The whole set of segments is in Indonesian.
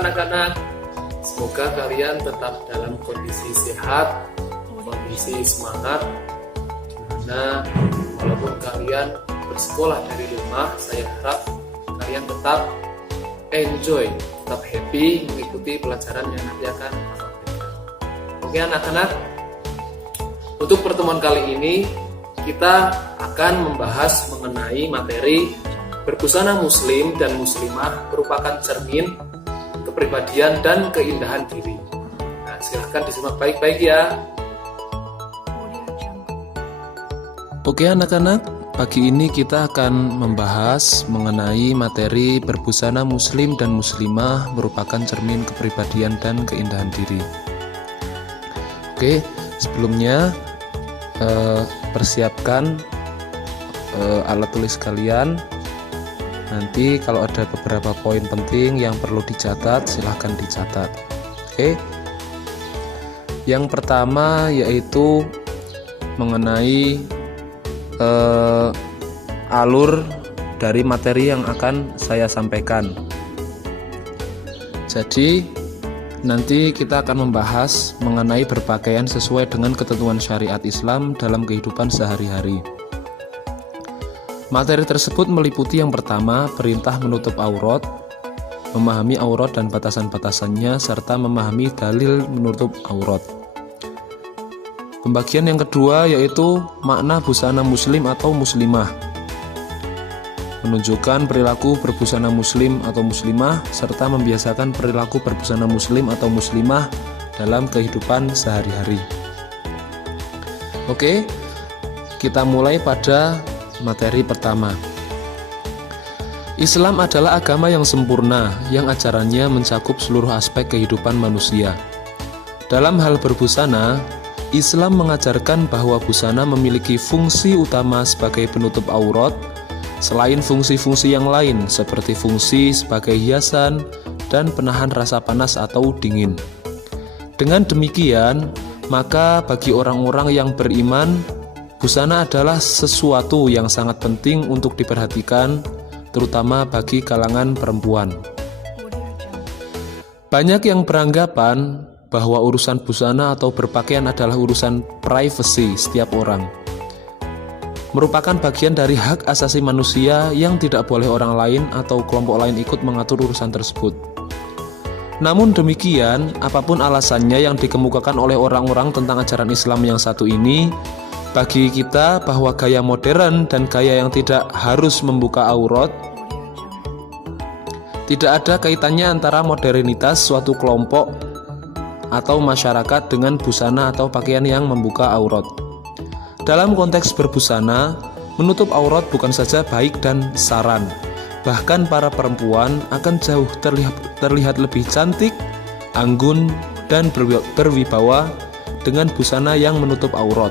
anak-anak, semoga kalian tetap dalam kondisi sehat, kondisi semangat, dimana walaupun kalian bersekolah dari rumah, saya harap kalian tetap enjoy, tetap happy mengikuti pelajaran yang nanti akan Kakak berikan. Oke anak-anak, untuk pertemuan kali ini kita akan membahas mengenai materi berbusana muslim dan muslimah merupakan cermin kepribadian dan keindahan diri. Nah, silahkan disimak baik-baik ya. Oke anak-anak, pagi ini kita akan membahas mengenai materi berbusana muslim dan muslimah merupakan cermin kepribadian dan keindahan diri. Oke, sebelumnya persiapkan alat tulis kalian. Nanti kalau ada beberapa poin penting yang perlu dicatat, silahkan dicatat. Oke. Yang pertama yaitu mengenai alur dari materi yang akan saya sampaikan. Jadi nanti kita akan membahas mengenai berpakaian sesuai dengan ketentuan syariat Islam dalam kehidupan sehari-hari. Materi tersebut meliputi yang pertama, perintah menutup aurat, memahami aurat dan batasan-batasannya, serta memahami dalil menutup aurat. Pembagian yang kedua yaitu makna busana muslim atau muslimah, menunjukkan perilaku berbusana muslim atau muslimah, serta membiasakan perilaku berbusana muslim atau muslimah dalam kehidupan sehari-hari. Oke, kita mulai pada materi pertama. Islam adalah agama yang sempurna, yang ajarannya mencakup seluruh aspek kehidupan manusia. Dalam hal berbusana, Islam mengajarkan bahwa busana memiliki fungsi utama sebagai penutup aurat, selain fungsi-fungsi yang lain seperti fungsi sebagai hiasan dan penahan rasa panas atau dingin. Dengan demikian, maka bagi orang-orang yang beriman, busana adalah sesuatu yang sangat penting untuk diperhatikan, terutama bagi kalangan perempuan. Banyak yang beranggapan bahwa urusan busana atau berpakaian adalah urusan privasi setiap orang. Merupakan bagian dari hak asasi manusia yang tidak boleh orang lain atau kelompok lain ikut mengatur urusan tersebut. Namun demikian, apapun alasannya yang dikemukakan oleh orang-orang tentang ajaran Islam yang satu ini, bagi kita bahwa gaya modern dan gaya yang tidak harus membuka aurat, tidak ada kaitannya antara modernitas suatu kelompok atau masyarakat dengan busana atau pakaian yang membuka aurat. Dalam konteks berbusana, menutup aurat bukan saja baik dan saran, bahkan para perempuan akan jauh terlihat lebih cantik, anggun, dan berwibawa dengan busana yang menutup aurat.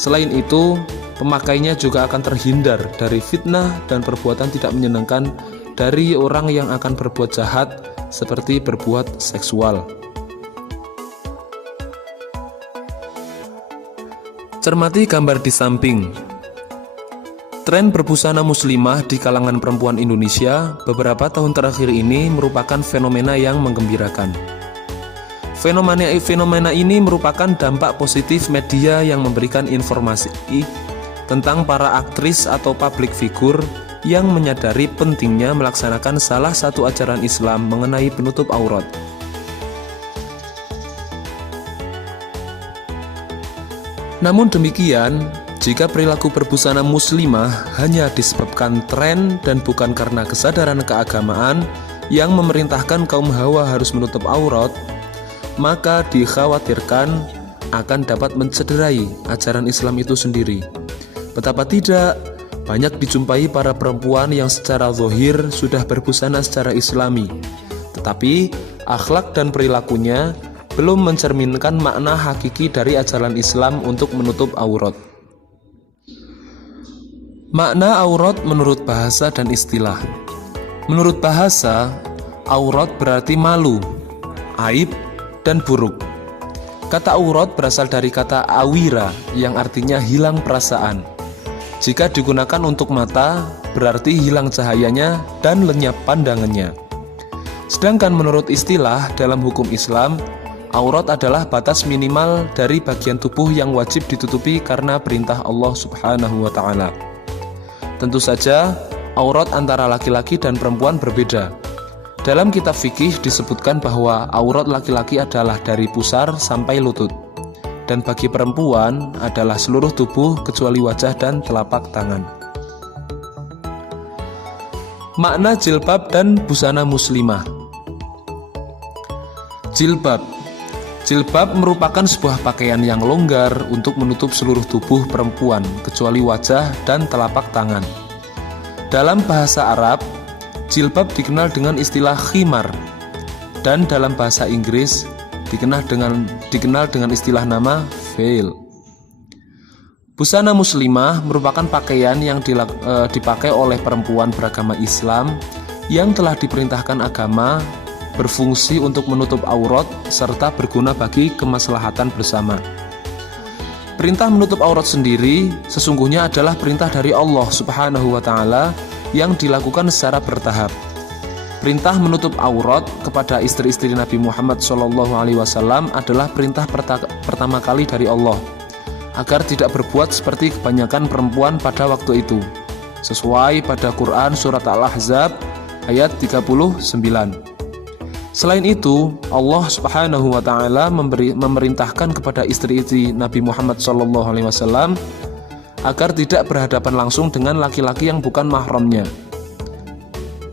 Selain itu, pemakainya juga akan terhindar dari fitnah dan perbuatan tidak menyenangkan dari orang yang akan berbuat jahat seperti berbuat seksual. Cermati gambar di samping. Tren berbusana muslimah di kalangan perempuan Indonesia beberapa tahun terakhir ini merupakan fenomena yang menggembirakan. Fenomena ini merupakan dampak positif media yang memberikan informasi tentang para aktris atau public figure yang menyadari pentingnya melaksanakan salah satu ajaran Islam mengenai penutup aurat. Namun demikian, jika perilaku berbusana muslimah hanya disebabkan tren dan bukan karena kesadaran keagamaan yang memerintahkan kaum hawa harus menutup aurat, maka dikhawatirkan akan dapat mencederai ajaran Islam itu sendiri. Betapa tidak, banyak dijumpai para perempuan yang secara zahir sudah berbusana secara islami, tetapi akhlak dan perilakunya belum mencerminkan makna hakiki dari ajaran Islam untuk menutup aurat. Makna aurat menurut bahasa dan istilah. Menurut bahasa, aurat berarti malu, aib, dan buruk. Kata aurat berasal dari kata awira yang artinya hilang perasaan. Jika digunakan untuk mata, berarti hilang cahayanya dan lenyap pandangannya. Sedangkan menurut istilah dalam hukum Islam, aurat adalah batas minimal dari bagian tubuh yang wajib ditutupi karena perintah Allah Subhanahu wa Ta'ala. Tentu saja, aurat antara laki-laki dan perempuan berbeda. Dalam kitab fikih disebutkan bahwa aurat laki-laki adalah dari pusar sampai lutut, dan bagi perempuan adalah seluruh tubuh kecuali wajah dan telapak tangan. Makna jilbab dan busana muslimah. Jilbab merupakan sebuah pakaian yang longgar untuk menutup seluruh tubuh perempuan kecuali wajah dan telapak tangan. Dalam bahasa Arab, jilbab dikenal dengan istilah khimar, dan dalam bahasa Inggris dikenal dengan istilah nama veil. Busana muslimah merupakan pakaian yang dipakai oleh perempuan beragama Islam yang telah diperintahkan agama, berfungsi untuk menutup aurat serta berguna bagi kemaslahatan bersama. Perintah menutup aurat sendiri sesungguhnya adalah perintah dari Allah Subhanahu wa Ta'ala yang dilakukan secara bertahap. Perintah menutup aurat kepada istri-istri Nabi Muhammad SAW adalah perintah pertama kali dari Allah, agar tidak berbuat seperti kebanyakan perempuan pada waktu itu, sesuai pada Quran Surat Al-Ahzab ayat 39. Selain itu, Allah Subhanahu wa Ta'ala memerintahkan kepada istri-istri Nabi Muhammad SAW agar tidak berhadapan langsung dengan laki-laki yang bukan mahramnya.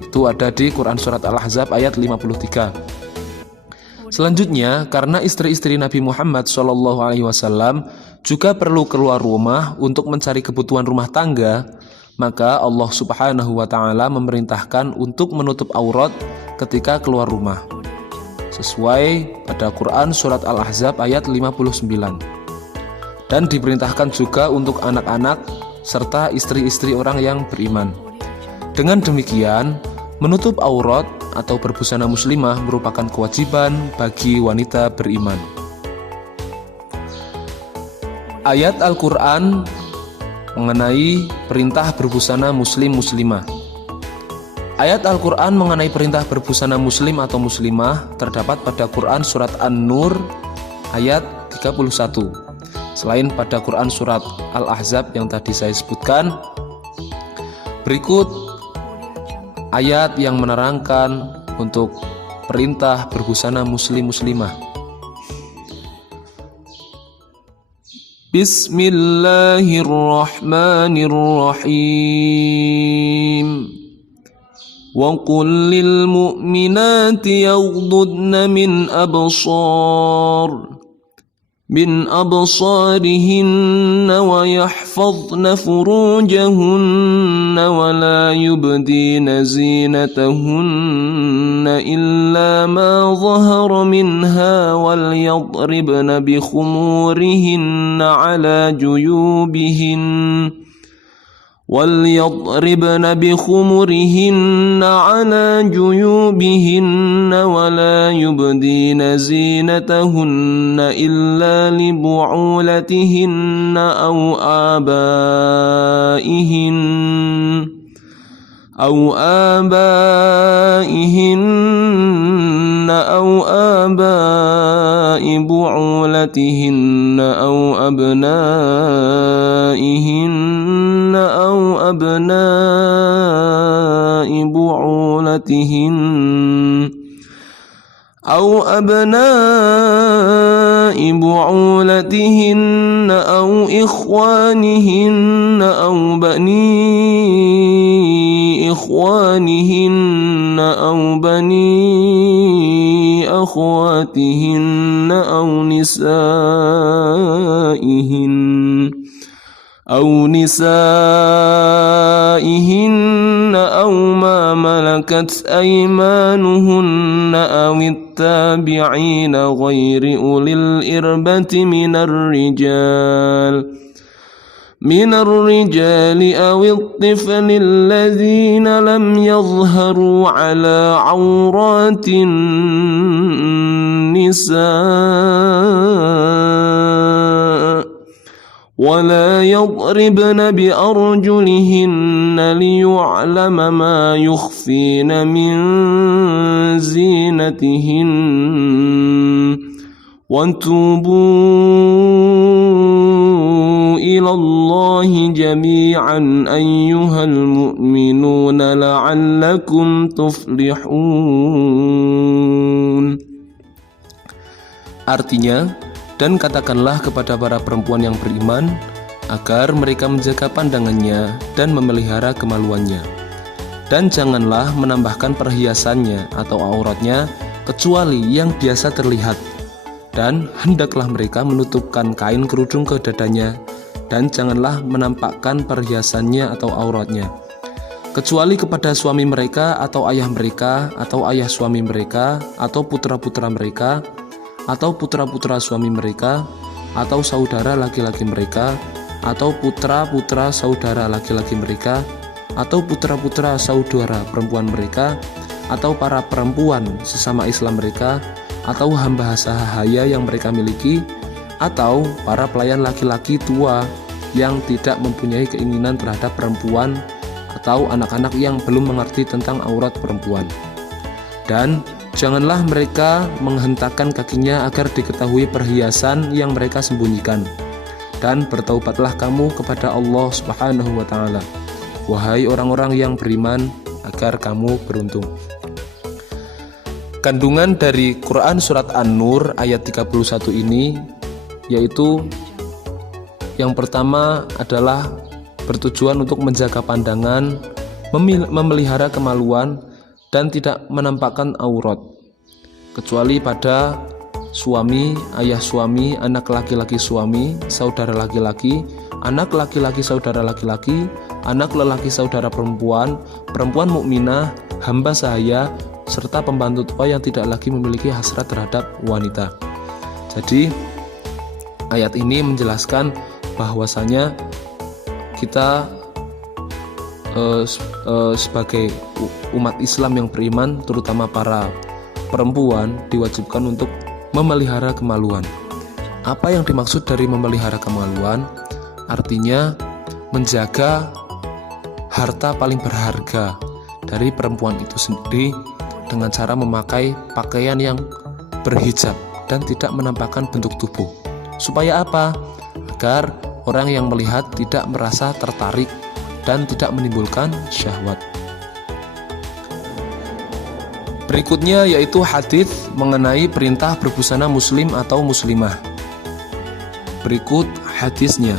Itu ada di Quran Surat Al-Ahzab ayat 53. Selanjutnya, karena istri-istri Nabi Muhammad SAW juga perlu keluar rumah untuk mencari kebutuhan rumah tangga, maka Allah Subhanahu wa Ta'ala memerintahkan untuk menutup aurat ketika keluar rumah, sesuai pada Quran Surat Al-Ahzab ayat 59. Dan diperintahkan juga untuk anak-anak serta istri-istri orang yang beriman. Dengan demikian, menutup aurat atau berbusana muslimah merupakan kewajiban bagi wanita beriman. Ayat Al-Quran mengenai perintah berbusana muslim-muslimah. Ayat Al-Quran mengenai perintah berbusana muslim atau muslimah terdapat pada Quran Surat An-Nur ayat 31. Selain pada Quran Surat Al-Ahzab yang tadi saya sebutkan, berikut ayat yang menerangkan untuk perintah berbusana muslim-muslimah. Bismillahirrahmanirrahim. Wa qul lil mu'minati yaghdudna min absarihinna wa yahfazna furujahunna wa la yubdina zinatahunna illa ma zahara minha wal yadribna bi khumurihinna ala juyubihinna وليضربن بخمرهن على جيوبهن ولا يبدين زينتهن إلا لبعولتهن أو آبائهن أو بعولتهن أو أبنائهن أو أبناء بعولتهن أو إخوانهن أو بني إخوانهن أو بني أخواتهن أو نسائهن أو ما ملكت أيمانهن أو التابعين غير أولي الإربة من الرجال أو الطفل الذين لم يظهروا على عورات النساء ولا يضربن بأرجلهن ليعلم ما يخفين من زينتهن وتوبوا إلى الله جميعا أيها المؤمنون لعلكم تفلحون. Artinya, dan katakanlah kepada para perempuan yang beriman agar mereka menjaga pandangannya dan memelihara kemaluannya, dan janganlah menambahkan perhiasannya atau auratnya kecuali yang biasa terlihat, dan hendaklah mereka menutupkan kain kerudung ke dadanya, dan janganlah menampakkan perhiasannya atau auratnya kecuali kepada suami mereka atau ayah mereka atau ayah suami mereka atau putra-putra mereka atau putra-putra suami mereka, atau saudara laki-laki mereka, atau putra-putra saudara laki-laki mereka, atau putra-putra saudara perempuan mereka, atau para perempuan sesama Islam mereka, atau hamba sahaya yang mereka miliki, atau para pelayan laki-laki tua yang tidak mempunyai keinginan terhadap perempuan, atau anak-anak yang belum mengerti tentang aurat perempuan. Dan janganlah mereka menghentakkan kakinya agar diketahui perhiasan yang mereka sembunyikan. Dan bertaubatlah kamu kepada Allah Subhanahu wa ta'ala, wahai orang-orang yang beriman, agar kamu beruntung. Kandungan dari Quran Surat An-Nur ayat 31 ini, yaitu yang pertama adalah bertujuan untuk menjaga pandangan, memelihara kemaluan, dan tidak menampakkan aurat kecuali pada suami, ayah suami, anak laki-laki suami, saudara laki-laki, anak laki-laki saudara laki-laki, anak lelaki saudara perempuan, perempuan mukminah, hamba sahaya, serta pembantu tua yang tidak lagi memiliki hasrat terhadap wanita. Jadi ayat ini menjelaskan bahwasanya kita sebagai umat Islam yang beriman, terutama para perempuan, diwajibkan untuk memelihara kemaluan. Apa yang dimaksud dari memelihara kemaluan? Artinya menjaga harta paling berharga dari perempuan itu sendiri dengan cara memakai pakaian yang berhijab dan tidak menampakkan bentuk tubuh. Supaya apa? Agar orang yang melihat tidak merasa tertarik dan tidak menimbulkan syahwat. Berikutnya yaitu hadis mengenai perintah berbusana muslim atau muslimah. Berikut hadisnya.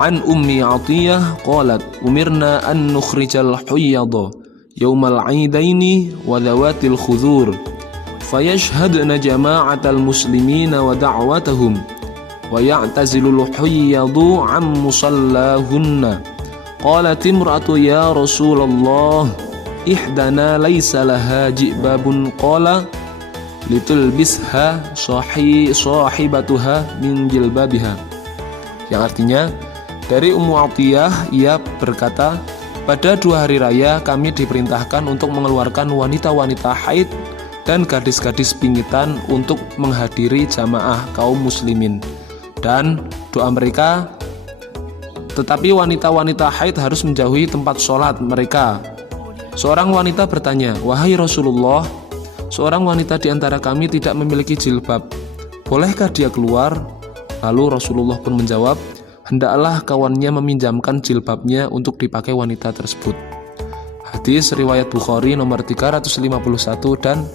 An Ummi Atiyah qalat umirna an nukhrijal huyyadha yaumal 'aidaini wa dhawatil khudhur fayashhadna jama'atal muslimina wa da'watahum wa ya'tazilul huyyadhu 'an musallahunna. Qalat imra'atu ya Rasulullah ihdana laysa laha jibabun qala litulbisha sahibatuha min jilbabiha. Yang artinya, dari Ummu Atiyah, ia berkata, pada 2 hari raya kami diperintahkan untuk mengeluarkan wanita-wanita haid dan gadis-gadis pingitan untuk menghadiri jamaah kaum muslimin dan doa mereka. Tetapi wanita-wanita haid harus menjauhi tempat sholat mereka. Seorang wanita bertanya, wahai Rasulullah, seorang wanita di antara kami tidak memiliki jilbab, bolehkah dia keluar? Lalu Rasulullah pun menjawab, hendaklah kawannya meminjamkan jilbabnya untuk dipakai wanita tersebut. Hadis riwayat Bukhari nomor 351 dan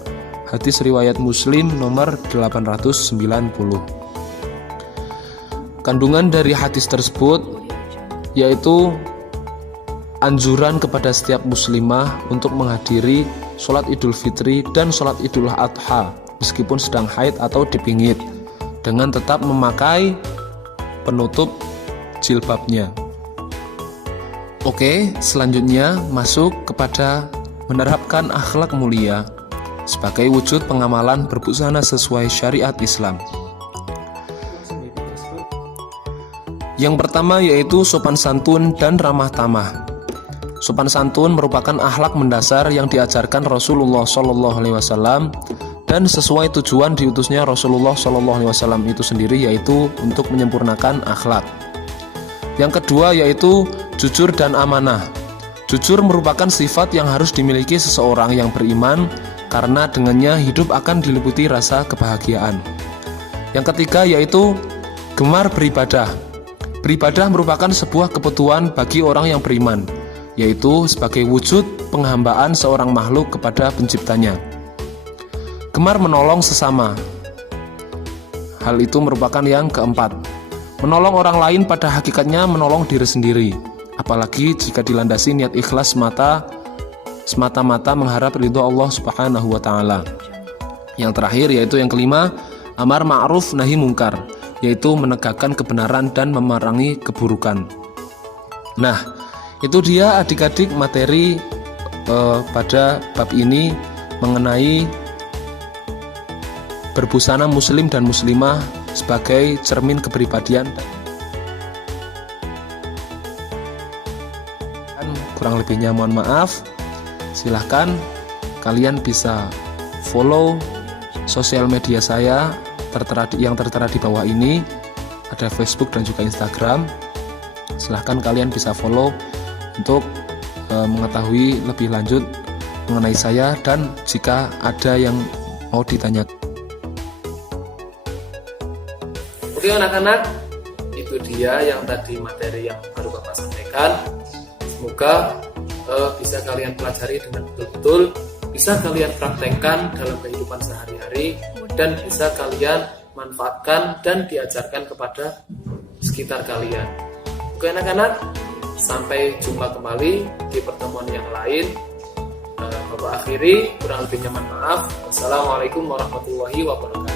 hadis riwayat Muslim nomor 890. Kandungan dari hadis tersebut yaitu anjuran kepada setiap muslimah untuk menghadiri sholat Idul Fitri dan sholat Idul Adha meskipun sedang haid atau dipingit, dengan tetap memakai penutup jilbabnya. Oke, selanjutnya masuk kepada menerapkan akhlak mulia sebagai wujud pengamalan berbusana sesuai syariat Islam. Yang pertama yaitu sopan santun dan ramah tamah. Sopan santun merupakan akhlak mendasar yang diajarkan Rasulullah SAW dan sesuai tujuan diutusnya Rasulullah SAW itu sendiri, yaitu untuk menyempurnakan akhlak. Yang kedua yaitu jujur dan amanah. Jujur merupakan sifat yang harus dimiliki seseorang yang beriman, karena dengannya hidup akan diliputi rasa kebahagiaan. Yang ketiga yaitu gemar beribadah. Beribadah merupakan sebuah kebutuhan bagi orang yang beriman, yaitu sebagai wujud penghambaan seorang makhluk kepada penciptanya. Gemar menolong sesama. Hal itu merupakan yang keempat. Menolong orang lain pada hakikatnya menolong diri sendiri, apalagi jika dilandasi niat ikhlas semata-mata mengharap ridho Allah Subhanahu wa Ta'ala. Yang terakhir yaitu yang kelima, amar ma'ruf nahi mungkar, yaitu menegakkan kebenaran dan memerangi keburukan. Nah, itu dia adik-adik materi pada bab ini mengenai berbusana muslim dan muslimah sebagai cermin kepribadian. Dan kurang lebihnya mohon maaf. Silahkan kalian bisa follow sosial media saya yang tertera di bawah ini. Ada Facebook dan juga Instagram. Silahkan kalian bisa follow untuk mengetahui lebih lanjut mengenai saya, dan jika ada yang mau ditanyakan. Oke anak-anak, itu dia yang tadi materi yang baru Bapak sampaikan. Semoga bisa kalian pelajari dengan betul-betul, bisa kalian praktekkan dalam kehidupan sehari-hari, dan bisa kalian manfaatkan dan diajarkan kepada sekitar kalian. Oke anak-anak, sampai jumpa kembali di pertemuan yang lain. Bapak akhiri, kurang lebihnya mohon maaf. Wassalamualaikum warahmatullahi wabarakatuh.